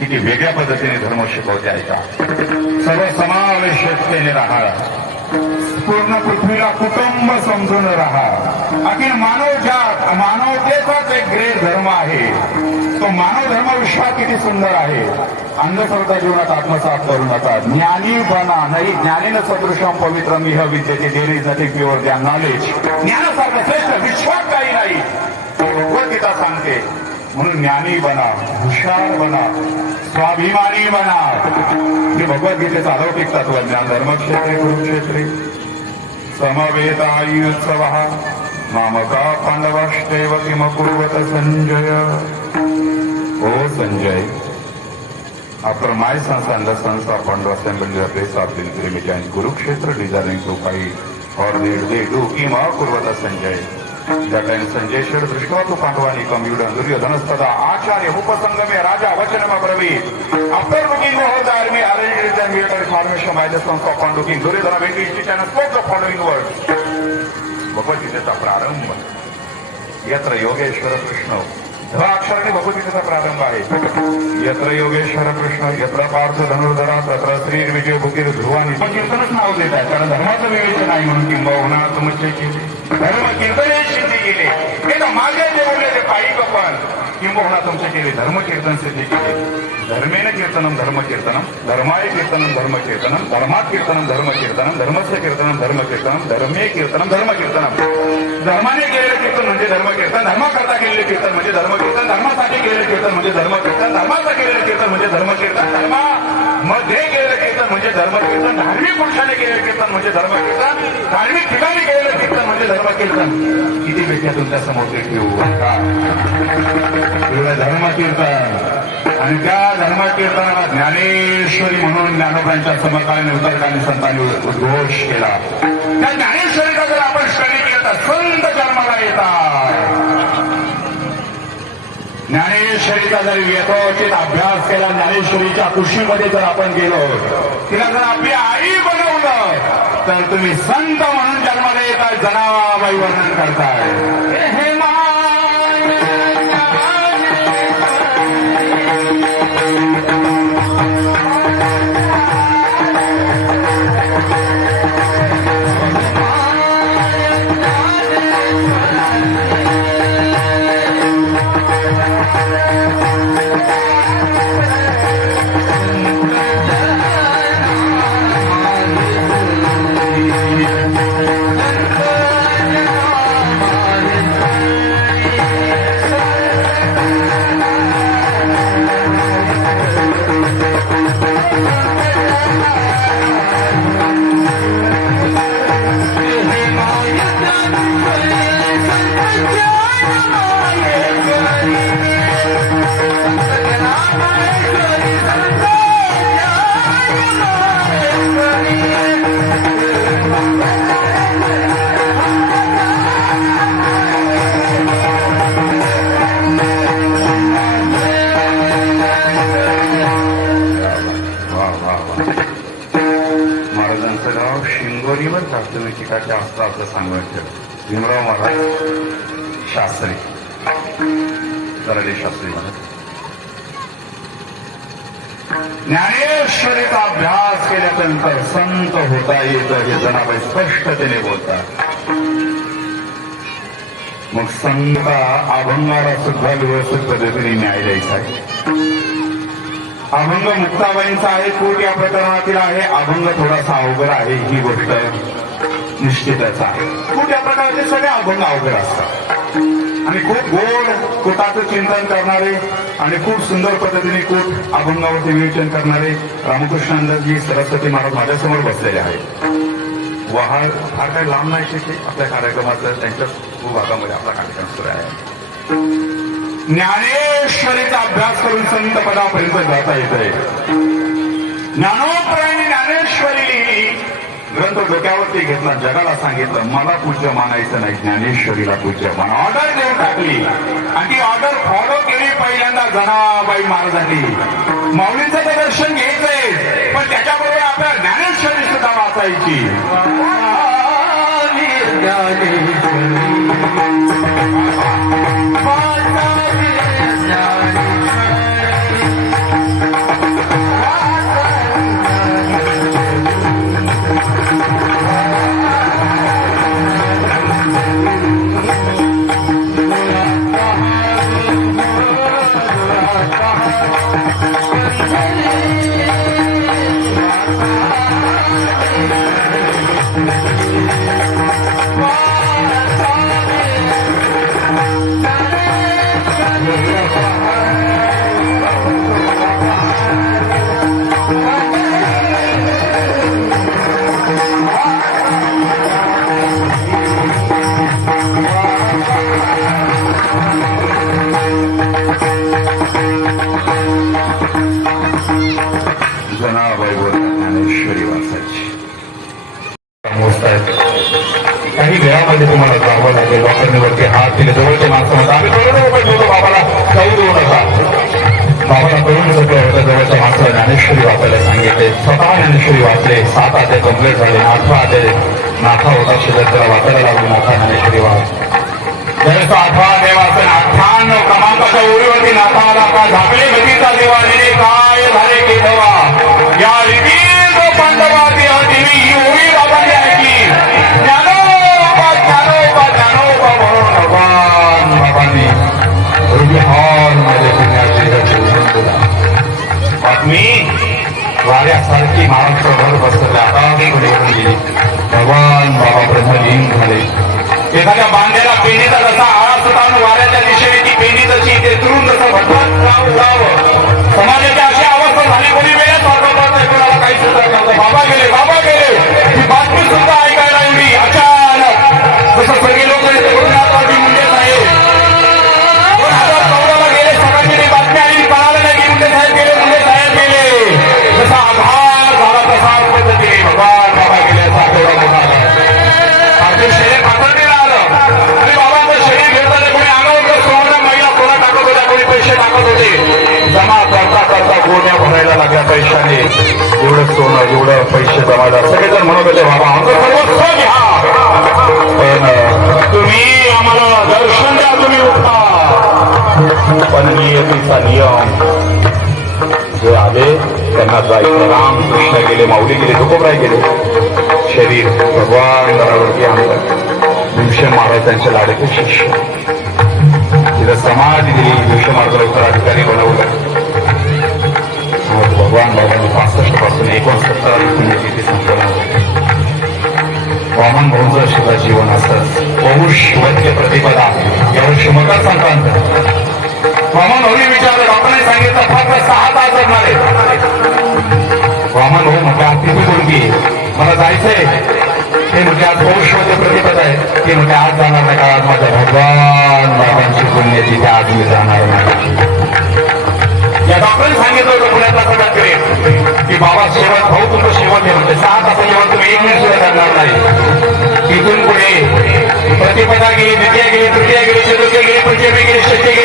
किती वेगळ्या पद्धतीने धर्म शिकवते ऐका सर्व समावेशतेने राहा पूर्ण पृथ्वीला कुटुंब समजून राहा अखिल मानव जात मानवतेचाच एक ग्रेट धर्म आहे. तो मानव धर्म विश्वास किती सुंदर आहे. अंधश्रद्धा जीवनात आत्मसात करू नका. ज्ञानी बना नाही ज्ञानीन सदृशम पवित्र मिह विद्येचे देणे जाते प्युअर द्या नॉलेज ज्ञानासारखं श्रेष्ठ विश्वास काही नाही. भगवद्गीता सांगते. म्हणून ज्ञानी बना हुशार बना स्वाभिमानी बना. जे भगवत गीतेचं आरोपिक तत्व ज्ञान धर्मक्षेत्रे कुरुक्षेत्रे. समवेतायु उत्सव। मामका पांडवाष्टेव किम कुर्वत संजय। ओ Sanjay after my sons understand of Pandav assembly place of दिल क्रिमिट अँड कुरुक्षेत्र डिझायनिंग टू काही फॉर दीड दे टू किम कुर्वत Sanjay. That time Sanjay shared Drishva to Pandavani commuted and Duryodhanastada Acharya Upasangame Raja Vachanama Bravi. After looking over the army arranged them military formation by the sons of Pandu King, Duryodhana went to his teacher and spoke the following words. भगवद्गीतेचा प्रारंभ यत्र योगेश्वर कृष्ण ह्या अक्षराने भगवद्गीतेचा प्रारंभ आहे. यत्र योगेश्वर कृष्ण यत्र पार्थ धनुर्धरा तत्र श्री विजय भुकीर ध्रुवानी. कीर्तनच नाव देत आहे. कारण धर्माचं विवेचन नाही म्हणून किंबहुना तुमचे धर्म कीर्तने सिद्धी केले. हे तर मागे जे बोलले ते किंबहुना तुमचे केले धर्म कीर्तन सिद्धी केले. धर्मेन कीर्तनम धर्म कीर्तनम धर्माय कीर्तनम धर्म कीर्तनम धर्मात कीर्तनम धर्म कीर्तनम धर्मस्य कीर्तनम धर्म कीर्तनम धर्मे कीर्तनम धर्म कीर्तनम धर्माने केलेलं कीर्तन म्हणजे धर्म कीर्तन धर्माकरता केलेले कीर्तन म्हणजे धर्म कीर्तन धर्मासाठी केलेलं कीर्तन म्हणजे धर्म कीर्तन धर्माचा केलेलं कीर्तन म्हणजे धर्म कीर्तनमध्ये केलेलं कीर्तन म्हणजे धर्म कीर्तन धार्मिक पुरुषाने केलेलं कीर्तन म्हणजे धर्म कीर्तन धार्मिक ठिकाणी केलेलं कीर्तन म्हणजे धर्म कीर्तन. किती व्याख्या तुमच्यासमोर ठेवू का एवढं धर्म कीर्तन. आणि त्या धर्मकीर्तनाला ज्ञानेश्वरी म्हणून ज्ञानोबांच्या समकालीन उतरकालीन संतांनी उद्घोष केला. त्या ज्ञानेश्वरीचा जर आपण श्रेणी संत कर्माला येतात. ज्ञानेश्वरीचा जर यथोचित अभ्यास केला ज्ञानेश्वरीच्या कुशीमध्ये जर आपण गेलो तिला जर आपली आई बनवलं तर तुम्ही संत म्हणून जन्माला येतात जनाबाई वर्णन करताय. महाराजांचं गाव शिंगोलीवर प्राथमिकाच्या असतं असं सांगायचं. भीमराव महाराज शास्त्री. दराडे शास्त्री महाराज. ज्ञानेश्वरीचा अभ्यास केल्यानंतर संत होता येत हे जनाबाई स्पष्टतेने बोलतात. मग संत अभंगाला सुद्धा व्यवस्थित पद्धतीने न्याय द्यायचा आहे अभंग मुक्ताबाईंचा आहे कोट या प्रकरणातील आहे. अभंग थोडासा अवघड आहे ही गोष्ट निश्चितच आहे. कोट या प्रकारचे सगळे अभंग अवघड असतात. आणि खूप गोड कोटाचं चिंतन करणारे आणि खूप सुंदर पद्धतीने कोट अभंगावरती विवेचन करणारे रामकृष्णानंदजी सरस्वती महाराज माझ्यासमोर बसलेले आहेत. वहाळ फार काही लांब नाही शिकले आपल्या कार्यक्रमाचं त्यांच्या भूभागामध्ये आपला कार्यक्रम सुरू आहे. ज्ञानेश्वरीचा अभ्यास करून संत पदापर्यंत जाता येत आहे ज्ञानोपरायणी ज्ञानेश्वरी ग्रंथ डोक्यावरती घेतला जगाला सांगितलं मला पूज्य मानायचं नाही ज्ञानेश्वरीला पूज्य मान. ऑर्डर देऊन टाकली. आणि ती ऑर्डर फॉलो केली पहिल्यांदा जनाबाई महाराजांनी. माऊलींचं तर दर्शन घ्यायचंय पण त्याच्याबरोबर आपल्या ज्ञानेश्वरी सुद्धा वाचायची. जनाबाई असतात. काही वेळामध्ये तुम्हाला जावं लागेल. डॉक्टरने वरती हात दिले. जवळचे माणसं म्हणतात आम्ही करोडो रुपये ठेवतो बाबाला. काही देऊ नका. बाबाला कळून सगळं होतं जवळच्या माणसाला ज्ञानेश्वरी वाचायला सांगितले. स्वतः ज्ञानेश्वरी वाचले. सात आते कंप्लीट झाले. आठवा आते नाथा होता. शिल्लक त्याला वाचायला लागली. नाथा ज्ञानेश्वरी वाच. जसं आठवा देव असेल अठ्ठ्याण्णव क्रमांकाच्या ओळीवरती नाथाला का झाकले गतीचा देवा. काय झाले केधवा या भगवान बाबा ब्रह्मलीन झाले एखाद्या बांधलेला पेनीचा जसा आळा सुटावून वाऱ्याच्या दिशेने ती पेनी जशी ते तुरुंग जसं भटवत गाव गाव भरायला लागल्या पैशाने. एवढं सोनं एवढं पैसे जमायला. सगळेजण म्हणत होते बाबा आमचं सर्वस्व घ्या. पण तुम्ही आम्हाला दर्शन द्या तुम्ही उठा. पण नियतीचा नियम जे आले त्यांना जायचं. राम कृष्ण गेले माऊली गेले तुकोबराय गेले. शरीर भगवान दरावरती आणलं. भीमशे महाराजांचे लाडके शिष्य. तिला समाधी दिली. भीमशे महाराजाला उत्तराधिकारी बनवलं. भगवान बाबांनी पासष्टपासून एकोणसत्तर पुण्यतिथी संपन्न होती वामन भाऊचं सुद्धा जीवन असंच पौष वैद्य प्रतिपदा यावर्षी मकर संक्रांत वामन भाऊ विचारलं डॉक्टरने सांगितलं फक्त सहा तास जगणार आहे वामन भाऊ म्हटलं आज कोणती मला जायचंय. ते म्हणजे आज पौष वैद्य प्रतिपदा आहे. ते म्हणजे आज जाणार नाही का? आज माझ्या भगवान बाबांची पुण्यतिथी आज मी जाणार नाही. डॉक्टरने सांगितलं होतं पुण्यातला सगळ्यात करेल की बाबा शेवट भाऊ तुमचं शेवट आहे म्हणते. सहा तास जेवण तुम्ही एक मिनिट सुद्धा करणार नाही. तिथून पुढे प्रतिपदा गेली द्वितीय गेली तृतीय गेली चतुर्थी गेली पंचमी गेली षष्टी गेली